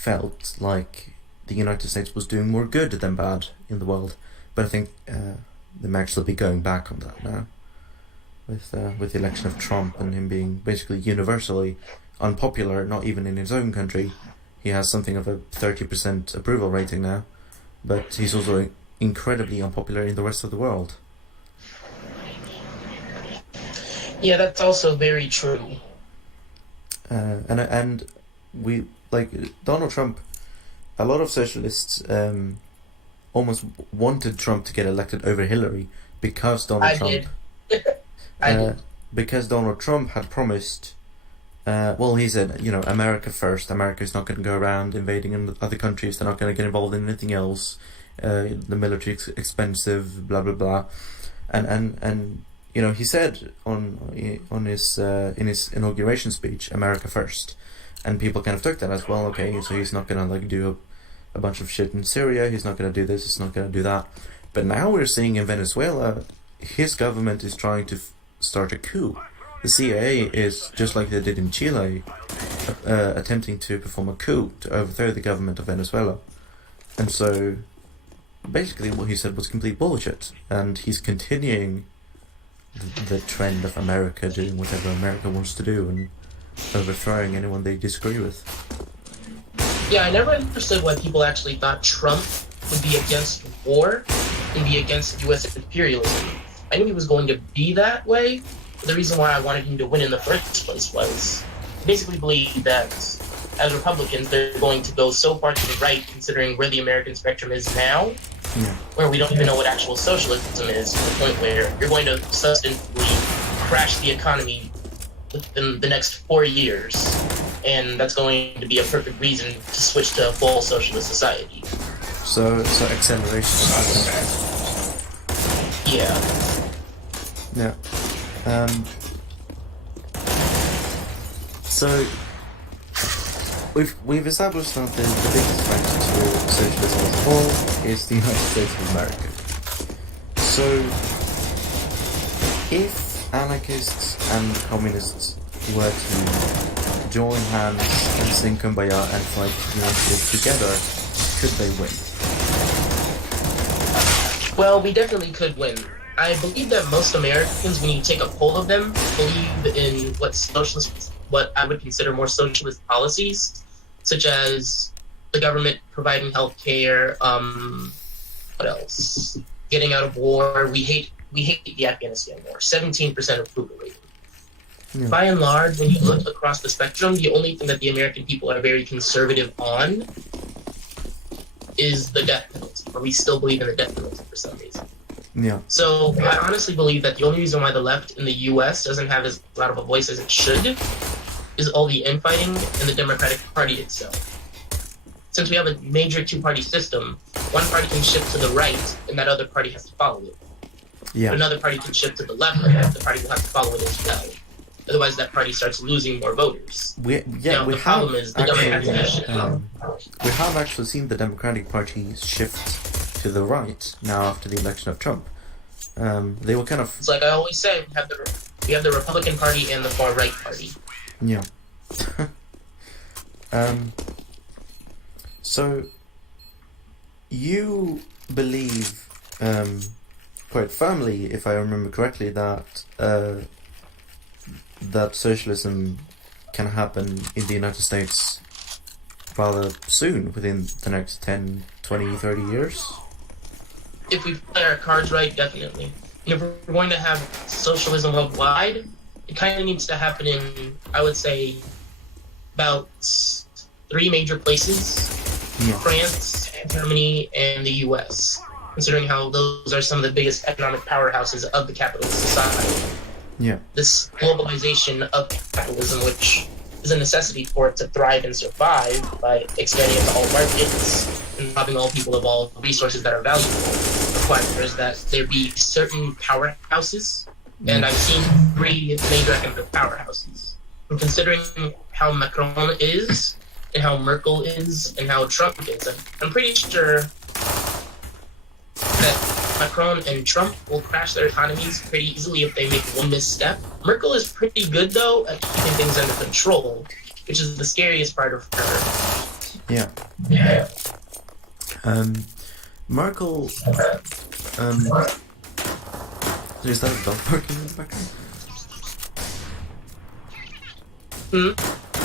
felt like the United States was doing more good than bad in the world. But I think they may actually be going back on that now with the election of Trump and him being basically universally unpopular, not even in his own country. He has something of a 30% approval rating now, but he's also incredibly unpopular in the rest of the world. Yeah, that's also very true. And we, like, Donald Trump, a lot of socialists almost wanted Trump to get elected over Hillary because Donald Trump because Donald Trump had promised. Well, he said, America first. America's not going to go around invading other countries. They're not going to get involved in anything else. The military's expensive, blah blah blah, and he said on his in his inauguration speech, America first, and people kind of took that as, well, okay, so he's not going to do a bunch of shit in Syria. He's not going to do this. He's not going to do that. But now we're seeing in Venezuela, his government is trying to start a coup. The CIA is, just like they did in Chile, attempting to perform a coup to overthrow the government of Venezuela. And so, basically what he said was complete bullshit. And he's continuing the trend of America doing whatever America wants to do and overthrowing anyone they disagree with. Yeah, I never understood why people actually thought Trump would be against war and be against U.S. imperialism. I knew he was going to be that way. The reason why I wanted him to win in the first place was I basically believe that as Republicans, they're going to go so far to the right, considering where the American spectrum is now, where we don't even know what actual socialism is, to the point where you're going to substantively crash the economy within the next 4 years, and that's going to be a perfect reason to switch to a full socialist society. So acceleration. Yeah. Yeah. So we've established that the biggest threat to socialism as a whole is the United States of America. So if anarchists and communists were to join hands and sing Kumbaya and fight the United States together, could they win? Well, we definitely could win. I believe that most Americans, when you take a poll of them, believe in what I would consider more socialist policies, such as the government providing health care, what else? Getting out of war. We hate the Afghanistan war. 17% approval rating. Yeah. By and large, when you look across the spectrum, the only thing that the American people are very conservative on is the death penalty, or we still believe in the death penalty for some reason. Yeah. So I honestly believe that the only reason why the left in the U.S. doesn't have as loud of a voice as it should is all the infighting in the Democratic Party itself. Since we have a major two-party system, one party can shift to the right, and that other party has to follow it. Yeah. But another party can shift to the left, and the party will have to follow it as well. Otherwise, that party starts losing more voters. We have actually seen the Democratic Party shift to the right now after the election of Trump. They were kind of... It's like I always say, we have the Republican Party and the far right party. Yeah. So, you believe quite firmly, if I remember correctly, that that socialism can happen in the United States rather soon, within the next 10, 20, 30 years? If we play our cards right, definitely. If we're going to have socialism worldwide, it kind of needs to happen in, I would say, about 3 major places. Yeah. France, Germany, and the US. Considering how those are some of the biggest economic powerhouses of the capitalist society. Yeah. This globalization of capitalism, which is a necessity for it to thrive and survive by expanding into all markets and robbing all people of all resources that are valuable, requires that there be certain powerhouses. And I've seen 3 major economic powerhouses. And considering how Macron is, and how Merkel is, and how Trump is, I'm pretty sure that Macron and Trump will crash their economies pretty easily if they make one misstep. Merkel is pretty good, though, at keeping things under control, which is the scariest part of her. Yeah. Merkel. Is that a dog barking in the background?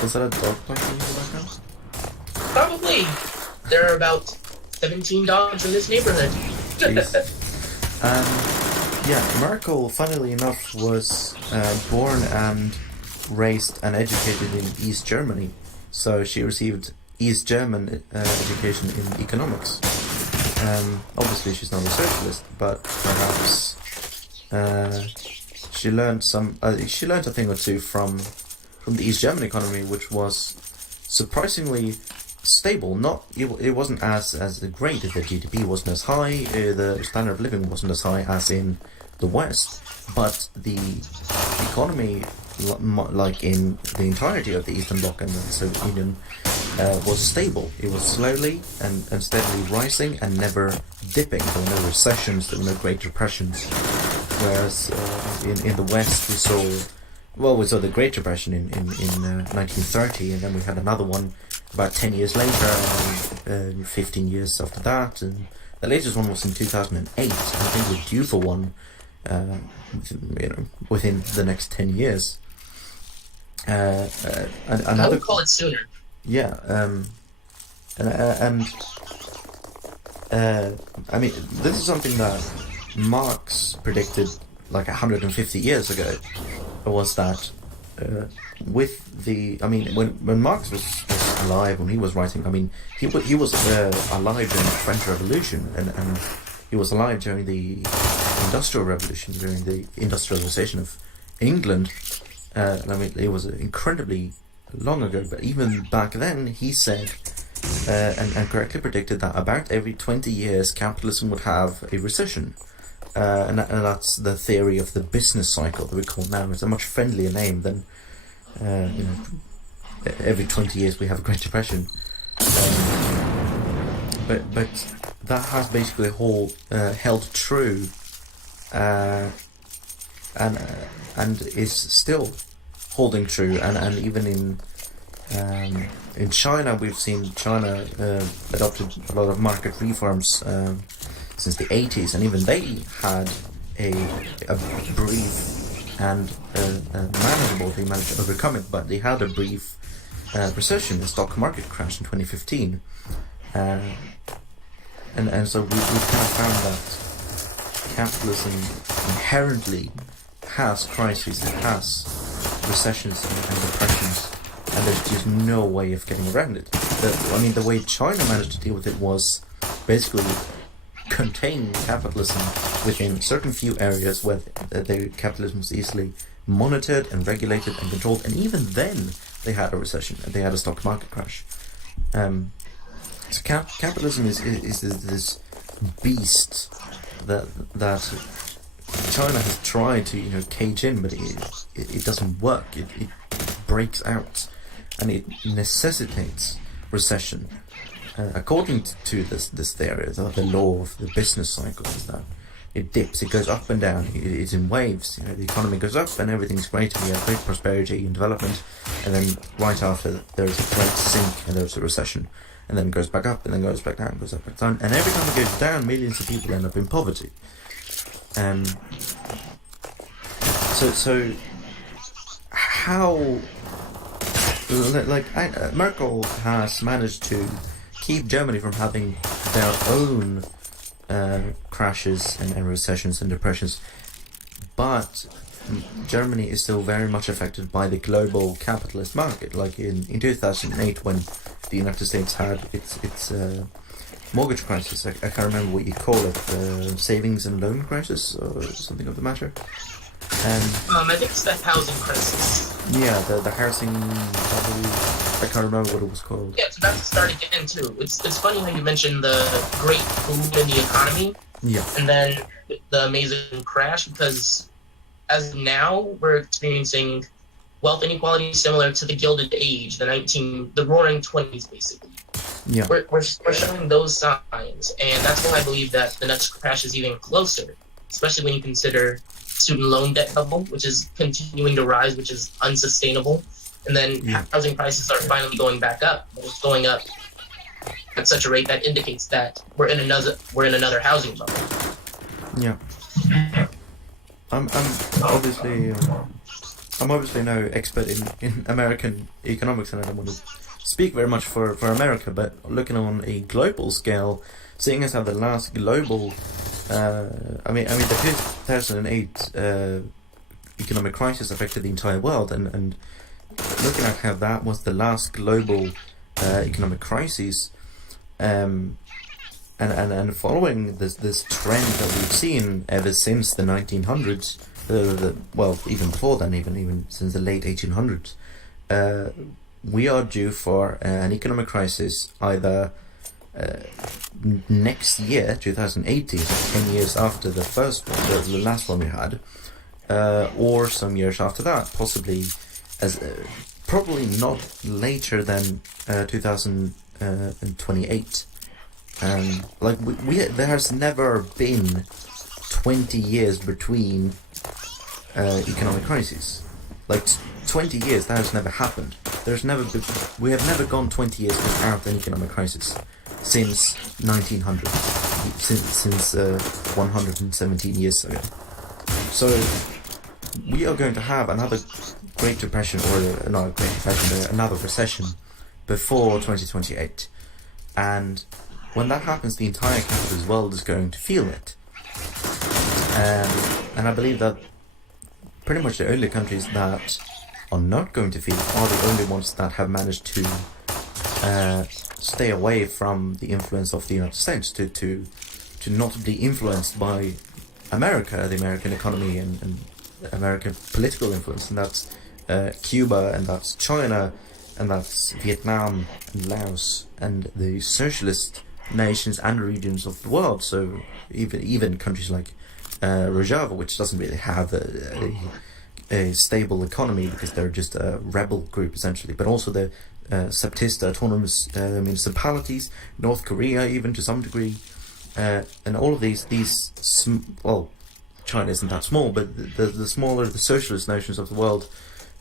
Was that a dog barking in the background? Probably. There are about 17 dogs in this neighborhood. Jeez. Yeah, Merkel, funnily enough, was born and raised and educated in East Germany. So she received East German education in economics. Obviously, she's not a socialist, but perhaps she learned she learned a thing or two from the East German economy, which was surprisingly stable. It wasn't as great. The GDP wasn't as high. The standard of living wasn't as high as in the West, but the economy, like in the entirety of the Eastern Bloc and the Soviet Union, was stable. It was slowly and steadily rising and never dipping. There were no recessions, there were no Great Depressions. Whereas in the West we saw the Great Depression in 1930, and then we had another one about 10 years later, and 15 years after that, and the latest one was in 2008. I think we're due for one within the next 10 years. I would call it sooner. Yeah, I mean, this is something that Marx predicted like 150 years ago. Was that when Marx was alive, when he was writing, I mean, he was alive during the French Revolution, and he was alive during the Industrial Revolution, during the industrialization of England. And I mean, it was incredibly long ago, but even back then he said and correctly predicted that about every 20 years capitalism would have a recession, and that's the theory of the business cycle that we call now. It's a much friendlier name than every 20 years we have a Great Depression, but that has basically held true, and is still holding true, and even in China, we've seen China adopted a lot of market reforms since the 80s, and even they had a brief and manageable. They managed to overcome it, but they had a brief recession, a stock market crash in 2015, and so we've kind of found that capitalism inherently has crises, it has recessions and depressions, and there's just no way of getting around it. The way China managed to deal with it was basically contain capitalism within certain few areas where the capitalism was easily monitored and regulated and controlled, and even then they had a recession and they had a stock market crash. So capitalism is this beast that China has tried to cage in, but it doesn't work. It breaks out, and it necessitates recession. According to this theory, the law of the business cycle is that it dips, it goes up and down, it's in waves. The economy goes up and everything's great, and we have great prosperity and development, and then right after there's a great sink and there's a recession, and then it goes back up and then goes back down, goes up and down, and every time it goes down, millions of people end up in poverty. So how, Merkel has managed to keep Germany from having their own crashes and recessions and depressions, but Germany is still very much affected by the global capitalist market. Like in 2008, when the United States had its mortgage crisis, I can't remember what you call it, savings and loan crisis or something of the matter. I think it's the housing crisis. Yeah, the housing bubble. I can't remember what it was called. Yeah, it's about to start again too. It's funny how you mentioned the great boom in the economy, and then the amazing crash, because as of now we're experiencing wealth inequality similar to the Gilded Age, the Roaring '20s, basically. Yeah, we're showing those signs, and that's why I believe that the next crash is even closer, especially when you consider student loan debt bubble, which is continuing to rise, which is unsustainable, and then housing prices are finally going back up. But it's going up at such a rate that indicates that we're in another housing bubble. Yeah. I'm obviously I'm obviously no expert in American economics, and I don't want to speak very much for America, but looking on a global scale, seeing as how the last global I mean the 2008 economic crisis affected the entire world, and looking at how that was the last global economic crisis, and following this trend that we've seen ever since the 1900s, well, even before then, even since the late 1800s, we are due for an economic crisis either next year, 2080, so 10 years after the first one, the last one we had, or some years after that, possibly as probably not later than 2028. Like there has never been 20 years between economic crises. Like 20 years, that has never happened. We have never gone 20 years without an economic crisis since 1900, since 117 years ago. So we are going to have another Great Depression, or not a Great Depression, but another recession before 2028, and when that happens, the entire capitalist world is going to feel it. And I believe that pretty much the only countries that are not going to feel it are the only ones that have managed to stay away from the influence of the United States, to not be influenced by America, the American economy, and American political influence, and that's Cuba, and that's China, and that's Vietnam and Laos, and the socialist nations and regions of the world. So even countries like Rojava, which doesn't really have a stable economy because they're just a rebel group essentially, but also the separatist autonomous municipalities, North Korea even to some degree, and all of these well, China isn't that small, but the smaller the socialist nations of the world,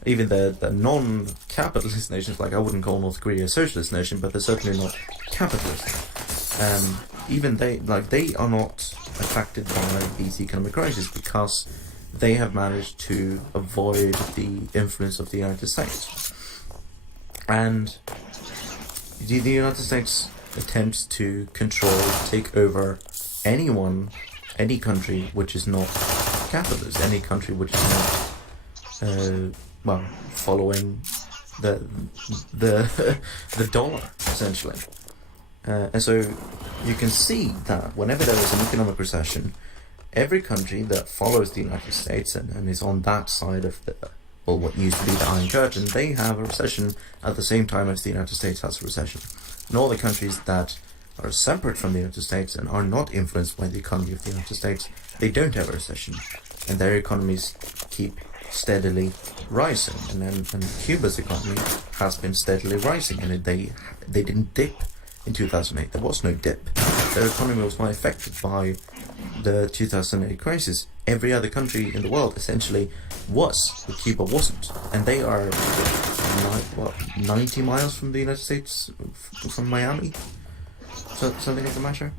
even the non-capitalist nations, like I wouldn't call North Korea a socialist nation, but they're certainly not capitalist. Even they are not affected by these economic crises because they have managed to avoid the influence of the United States. And the United States attempts to control, take over any country which is not capitalist, any country which is not following the dollar essentially. And so you can see that whenever there is an economic recession, every country that follows the United States and is on that side of what used to be the Iron Curtain, they have a recession at the same time as the United States has a recession. And all the countries that are separate from the United States and are not influenced by the economy of the United States, they don't have a recession, and their economies keep steadily rising. And Cuba's economy has been steadily rising, and they didn't dip in 2008. There was no dip. Their economy was not affected by the 2008 crisis. Every other country in the world essentially was, but Cuba wasn't. And they are 90 miles from the United States, from Miami? So, something like that, Masha?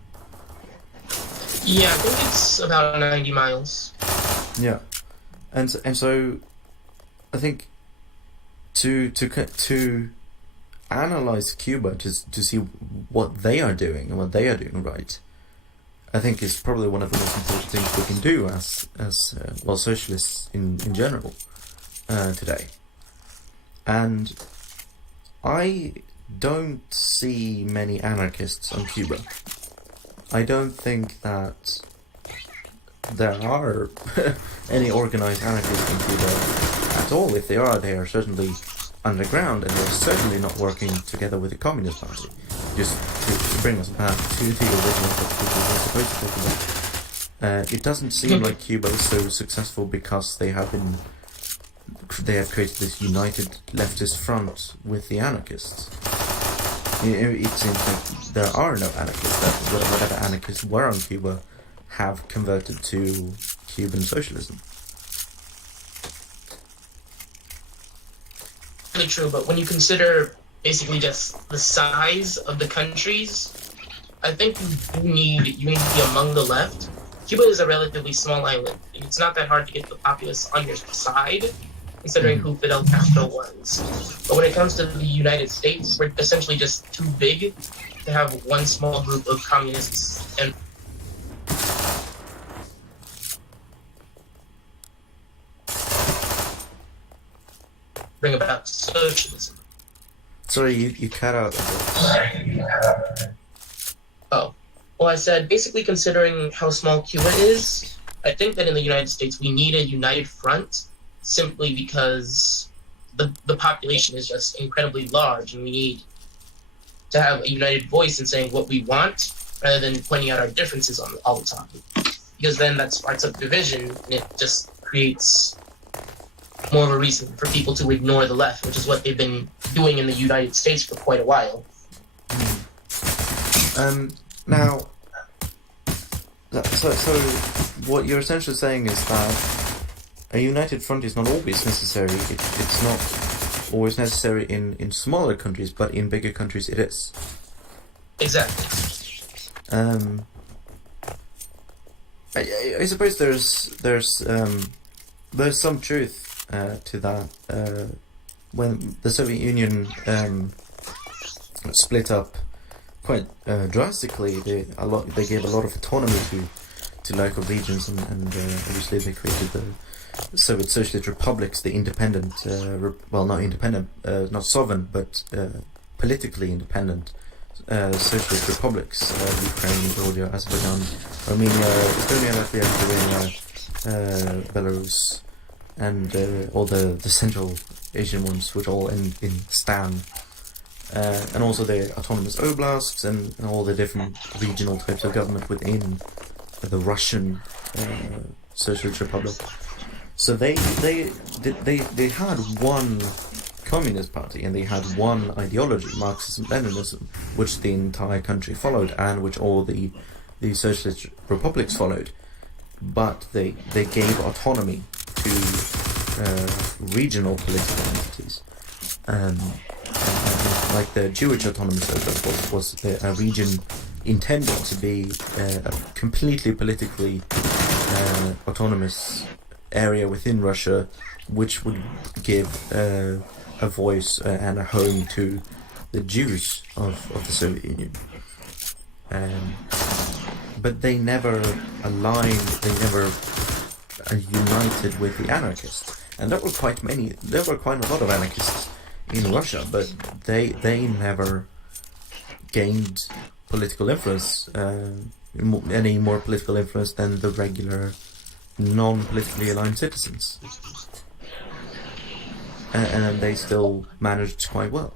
Yeah, I think it's about 90 miles. Yeah. And so I think to analyze Cuba, to see what they are doing and what they are doing right, I think is probably one of the most important things we can do as socialists in general today. And I don't see many anarchists on Cuba. I don't think that there are any organized anarchists in Cuba at all. If they are certainly underground, and they're certainly not working together with the Communist Party. Just to bring us back to the original topic we were supposed to talk about. It doesn't seem like Cuba is so successful because they have created this united leftist front with the anarchists. It seems like there are no anarchists. That whatever anarchists were on Cuba have converted to Cuban socialism. Really true, but when you consider basically just the size of the countries, I think you need to be among the left. Cuba is a relatively small island, and it's not that hard to get the populace on your side, considering who Fidel Castro was. But when it comes to the United States, we're essentially just too big to have one small group of communists and bring about socialism. Sorry, you cut out a bit. Oh. Well, I said, basically considering how small Cuba is, I think that in the United States we need a united front simply because the population is just incredibly large, and we need to have a united voice in saying what we want rather than pointing out our differences all the time. Because then that sparks up division, and it just creates more of a reason for people to ignore the left, which is what they've been doing in the United States for quite a while. Now, so what you're essentially saying is that a united front is not always necessary. It's not always necessary in smaller countries, but in bigger countries it is. Exactly. I suppose there's some truth to that. When the Soviet Union split up quite drastically, they gave a lot of autonomy to local regions, and obviously they created the Soviet Socialist Republics, the independent, not independent, not sovereign, but politically independent socialist republics: Ukraine, Georgia, Azerbaijan, Armenia, Estonia, Latvia, Lithuania, Belarus, and all the Central Asian ones, which all end in Stan. And also the autonomous oblasts and all the different regional types of government within the Russian Socialist Republic. So they had one communist party, and they had one ideology, Marxism-Leninism, which the entire country followed, and which all the socialist republics followed. But they gave autonomy to regional political entities. Like the Jewish Autonomous Oblast was a region intended to be a completely politically autonomous area within Russia, which would give a voice and a home to the Jews of the Soviet Union. But they never aligned, they never united with the anarchists. And there were quite a lot of anarchists in Russia, but they never gained political influence, any more political influence than the regular non-politically aligned citizens. And they still managed quite well.